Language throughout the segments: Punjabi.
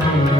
Thank you.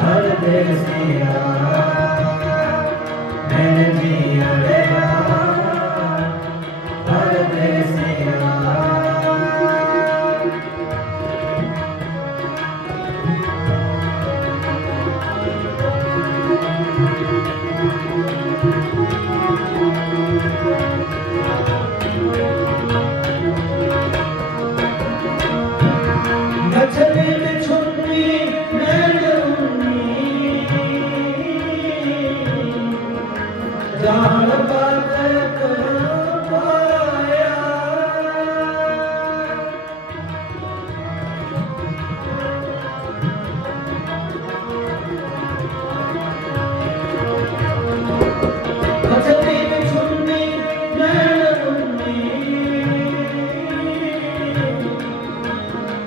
Hare Krishna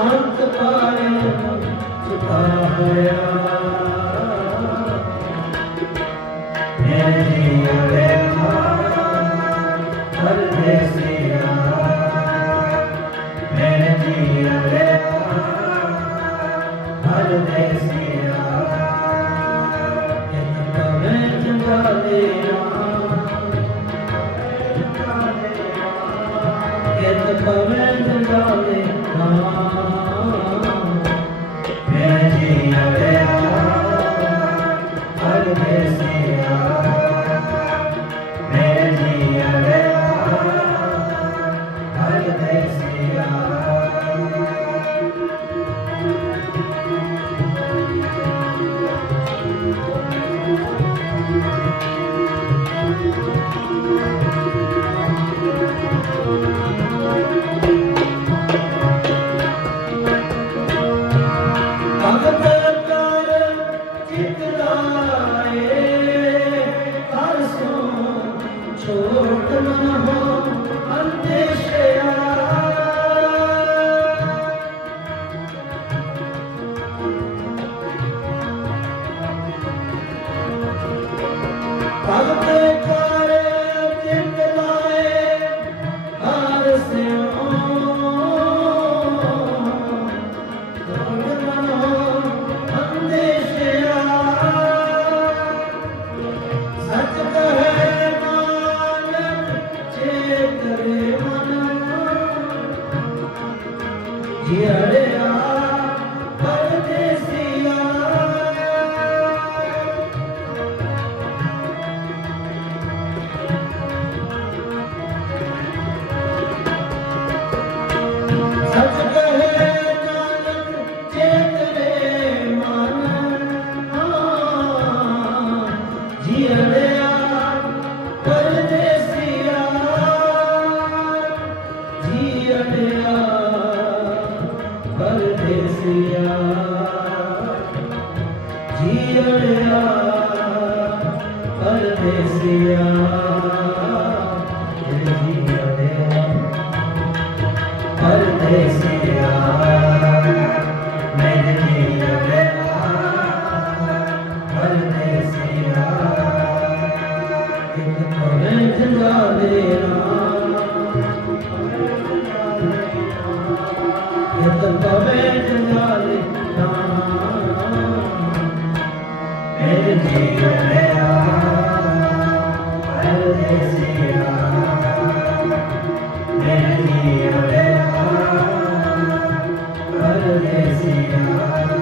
ਅੰਤ ਪਾਰੇ ਚੁਕਾਇਆ ਮੇਰੀ ਅਰੇ ਹਰ ਦੇਸੀਆ ਮੇਰੀ ਅਰੇ ਹਰ ਦੇਸੀਆ ਇਹ ਤਾਂ ਮੈਂ ਚੰਗਾ ਦੇਆ ਪਵਨ ਜਾਵੇ ਹਾਂ ਪਰਦੇਸੀਆ ਜਿੜਿਆ ਪਰਦੇਸੀਆ ਪਰਦੇਸੀਆ Jai Sri